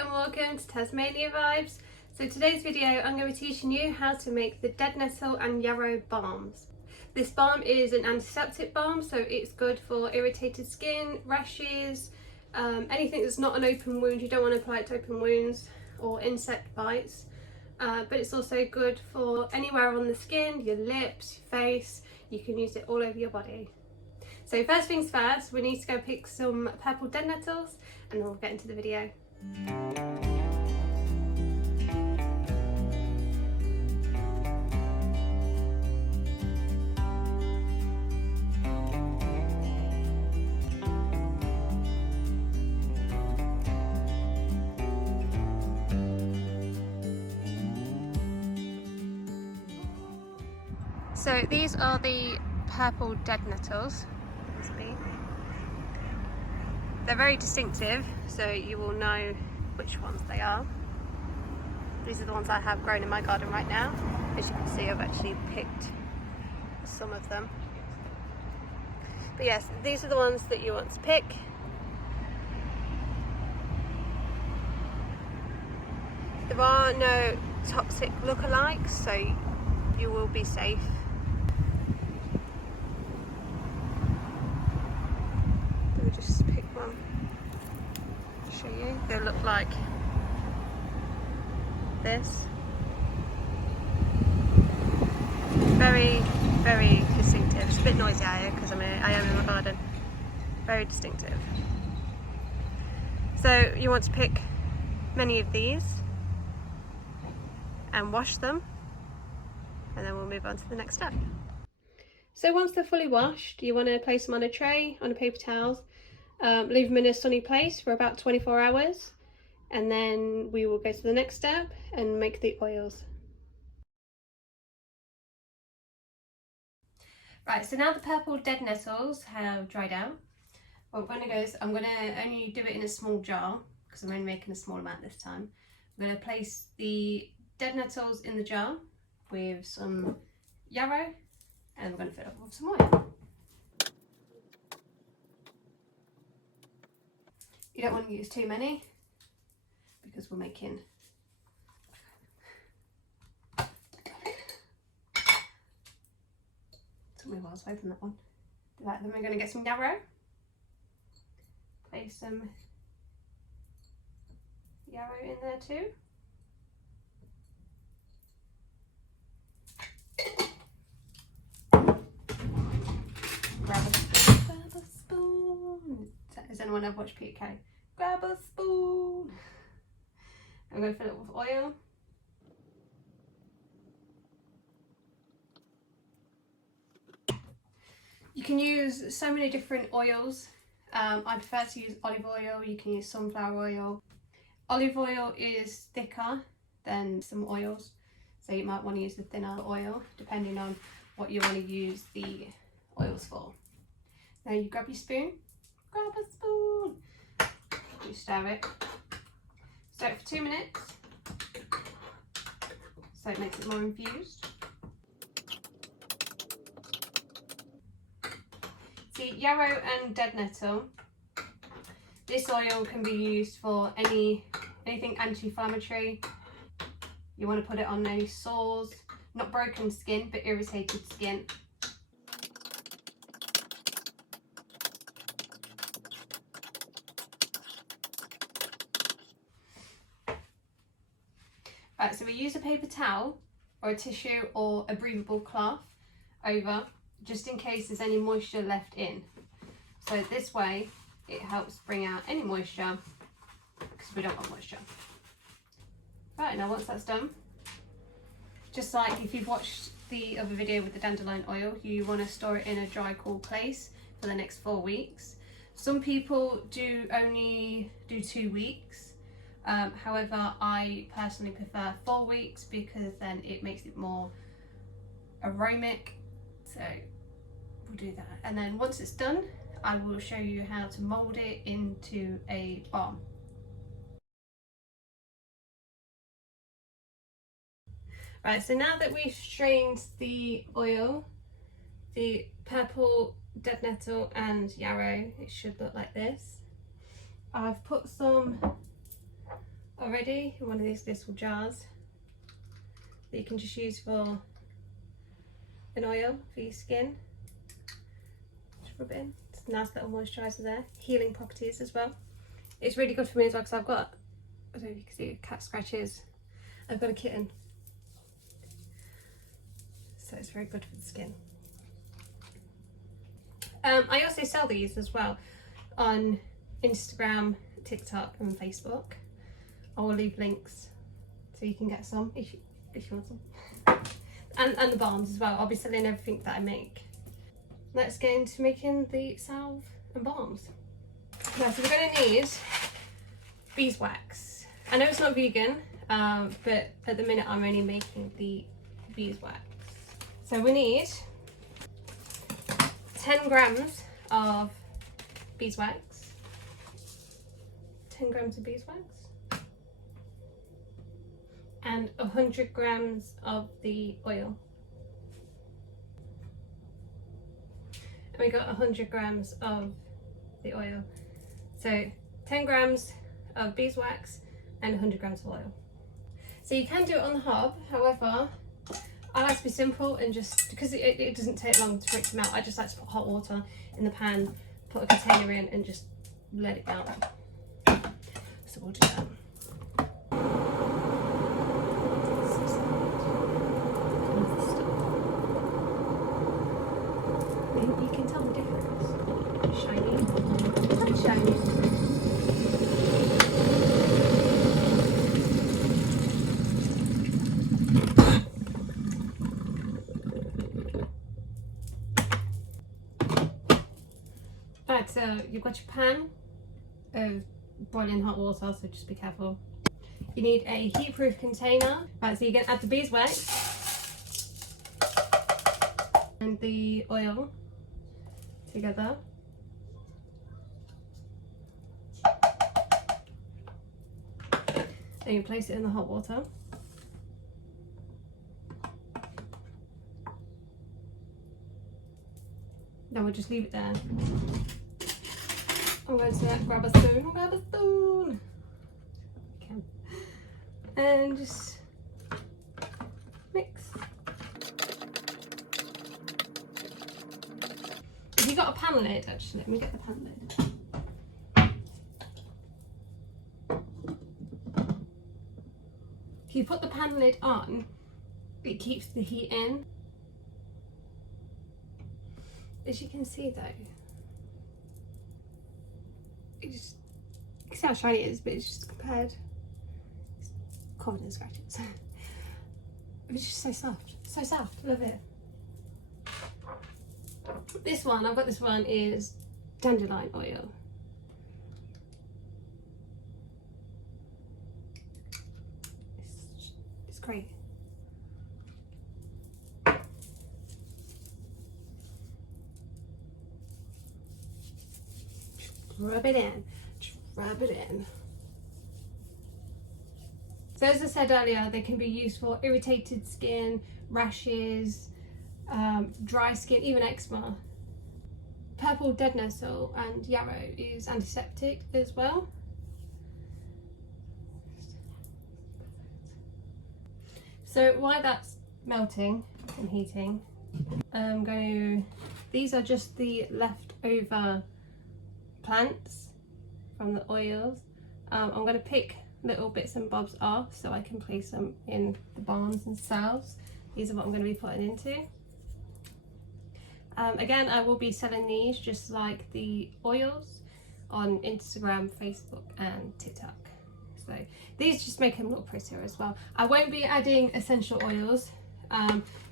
and welcome to Tasmania Vibes. So today's video I'm going to be teaching you how to make the dead nettle and yarrow balms. This balm is an antiseptic balm, so it's good for irritated skin, rashes, anything that's not an open wound. You don't want to apply it to open wounds or insect bites. But it's also good for anywhere on the skin, your lips, your face. You can use it all over your body. So first things first, we need to go pick some purple dead nettles and then we'll get into the video. So these are the purple dead nettles. They're very distinctive, so you will know which ones they are. These are the ones I have grown in my garden right now. As you can see, I've actually picked some of them. But yes, these are the ones that you want to pick. There are no toxic lookalikes, so you will be safe. Just pick one, show you. They look like this. Very, very distinctive. It's a bit noisy out here because I am in my garden. Very distinctive. So you want to pick many of these and wash them, and then we'll move on to the next step. So once they're fully washed, you want to place them on a tray, on a paper towel. Leave them in a sunny place for about 24 hours, and then we will go to the next step and make the oils. Right, so now the purple dead nettles have dried out. What we're going to go is I'm going to only do it in a small jar because I'm only making a small amount this time. I'm going to place the dead nettles in the jar with some yarrow, and we're going to fill it up with some oil. You don't want to use too many because we're making took me a while to open that one. Then we're going to get some yarrow, place some yarrow in there too. Grab a spoon. Has anyone ever watched PK? Grab a spoon. I'm going to fill it with oil. You can use so many different oils. I prefer to use olive oil. You can use sunflower oil. Olive oil is thicker than some oils, so you might want to use the thinner oil depending on what you want to use the oils for. Now you grab your spoon. Grab a spoon. You stir it. Stir it for 2 minutes so it makes it more infused. See, yarrow and dead nettle. This oil can be used for anything anti-inflammatory. You want to put it on any sores, not broken skin, but irritated skin. Right, so we use a paper towel or a tissue or a breathable cloth over, just in case there's any moisture left in. So this way it helps bring out any moisture because we don't want moisture. Right, now once that's done, just like if you've watched the other video with the dandelion oil, you want to store it in a dry, cool place for the next 4 weeks. Some people do only do 2 weeks. However, I personally prefer 4 weeks because then it makes it more aromatic. So we'll do that. And then once it's done, I will show you how to mould it into a balm. Right, so now that we've strained the oil, the purple dead nettle and yarrow, it should look like this. I've put some already in one of these little jars that you can just use for an oil for your skin. Just rub it in. It's a nice little moisturiser there. Healing properties as well. It's really good for me as well because I've got, I don't know if you can see, cat scratches. I've got a kitten. So it's very good for the skin. I also sell these as well on Instagram, TikTok and Facebook. I will leave links so you can get some if you want some. And the balms as well. I'll be selling everything that I make. Let's get into making the salve and balms. Right, so we're going to need beeswax. I know it's not vegan, but at the minute I'm only making the beeswax. So we need 10 grams of beeswax. 10 grams of beeswax. And 100 grams of the oil. And we got 100 grams of the oil. So 10 grams of beeswax and 100 grams of oil. So you can do it on the hob, however, I like to be simple and just, because it doesn't take long for it to melt, I just like to put hot water in the pan, put a container in and just let it melt. So we'll do that. Maybe you can tell the difference. Shiny. Quite shiny. Right, so you've got your pan of boiling hot water, so just be careful. You need a heat-proof container. Right, so you're going to add the beeswax and the oil together. Then you place it in the hot water. Then we'll just leave it there. I'm going to grab a spoon, okay. And just mix. If you've got a pan lid, actually, let me get the pan lid. If you put the pan lid on, it keeps the heat in. As you can see though, it just, you can see how shiny it is, but it's just compared, it's covered in scratches. It's just so soft, love it. This one, I've got this one, is dandelion oil. It's great. Rub it in, just rub it in. So as I said earlier, they can be used for irritated skin, rashes, dry skin, even eczema. Purple dead nettle and yarrow is antiseptic as well. So while that's melting and heating, I'm going to, these are just the leftover plants from the oils. I'm going to pick little bits and bobs off so I can place them in the balms and salves. These are what I'm going to be putting into. Again, I will be selling these just like the oils on Instagram, Facebook and TikTok. So these just make them look prettier as well. I won't be adding essential oils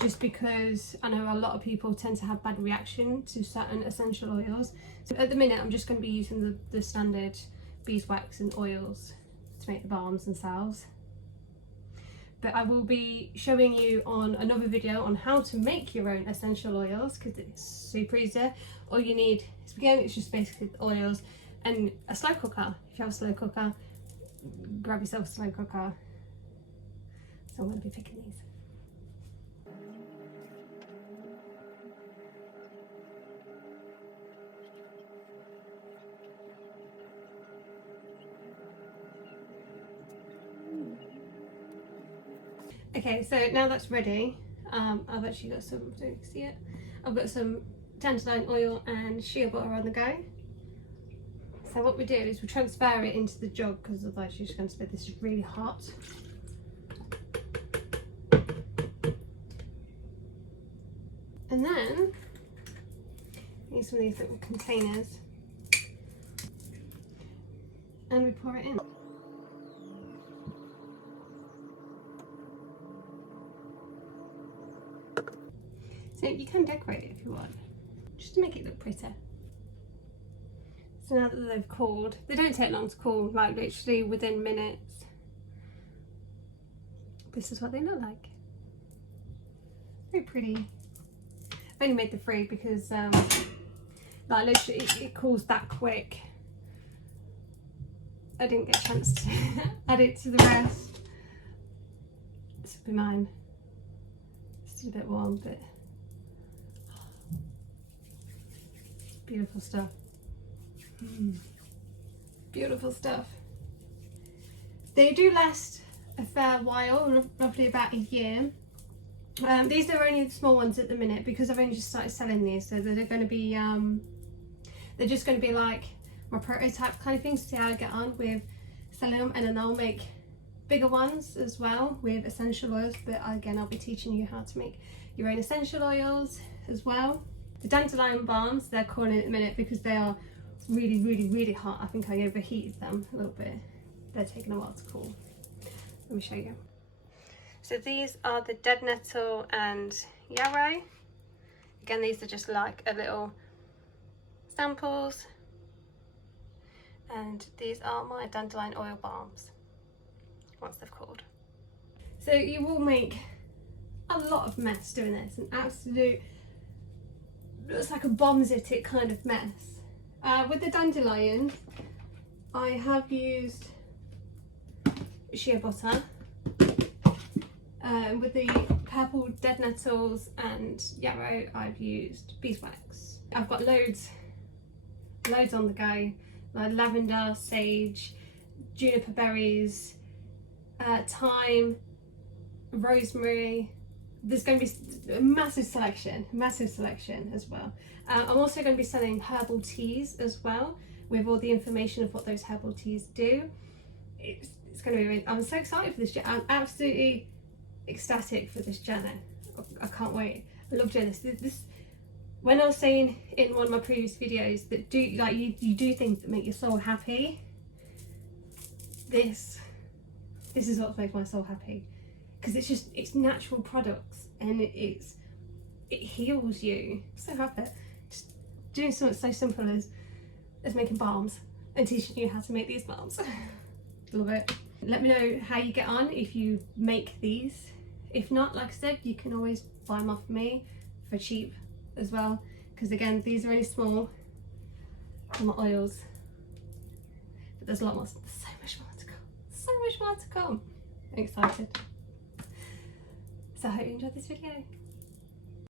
just because I know a lot of people tend to have bad reaction to certain essential oils. So at the minute I'm just going to be using the standard beeswax and oils to make the balms and salves. But I will be showing you on another video on how to make your own essential oils because it's super easy. All you need is, again, it's just basically the oils and a slow cooker. If you have a slow cooker, grab yourself a slow cooker. So I'm going to be picking these. Okay, so now that's ready, I've actually got some, don't you see it? I've got some dandelion oil and shea butter on the go. So what we do is we transfer it into the jug, because otherwise you're just going to spit. This is really hot. And then use some of these little containers and we pour it in. So you can decorate it if you want, just to make it look pretty. So now that they've cooled, they don't take long to cool, like literally within minutes. This is what they look like. Very pretty. I've only made the 3 because like literally it cools that quick. I didn't get a chance to add it to the rest. This will be mine. It's still a bit warm, but beautiful stuff. Beautiful stuff. They do last a fair while, roughly about a year. These are only the small ones at the minute because I've only just started selling these, so they're going to be they're just going to be like my prototype kind of thing, to see how I get on with selling them, and then I'll make bigger ones as well with essential oils, but again I'll be teaching you how to make your own essential oils as well. The dandelion balms, they're cooling at the minute because they are really hot. I think I overheated them a little bit. They're taking a while to cool. Let me show you. So these are the dead nettle and yarrow. Again, these are just like a little samples. And these are my dandelion oil balms, once they've cooled. So you will make a lot of mess doing this, an absolute, looks like a bombs-it kind of mess. With the dandelion, I have used shea butter. With the purple dead nettles and yarrow, I've used beeswax. I've got loads on the go, like lavender, sage, juniper berries, thyme, rosemary. There's going to be a massive selection as well. I'm also going to be selling herbal teas as well, with all the information of what those herbal teas do. It's going to be really, I'm so excited for this. I'm absolutely ecstatic for this journey. I can't wait. I love doing this. When I was saying in one of my previous videos that you do things that make your soul happy, this is what makes my soul happy, because it's natural products and it heals you. I'm so happy. Just doing something so simple as making balms and teaching you how to make these balms. Love it. Let me know how you get on if you make these. If not, like I said, you can always buy them off me for cheap as well, because again, these are only small for my oils, but there's a lot more, so much more to come, I'm excited. So I hope you enjoyed this video.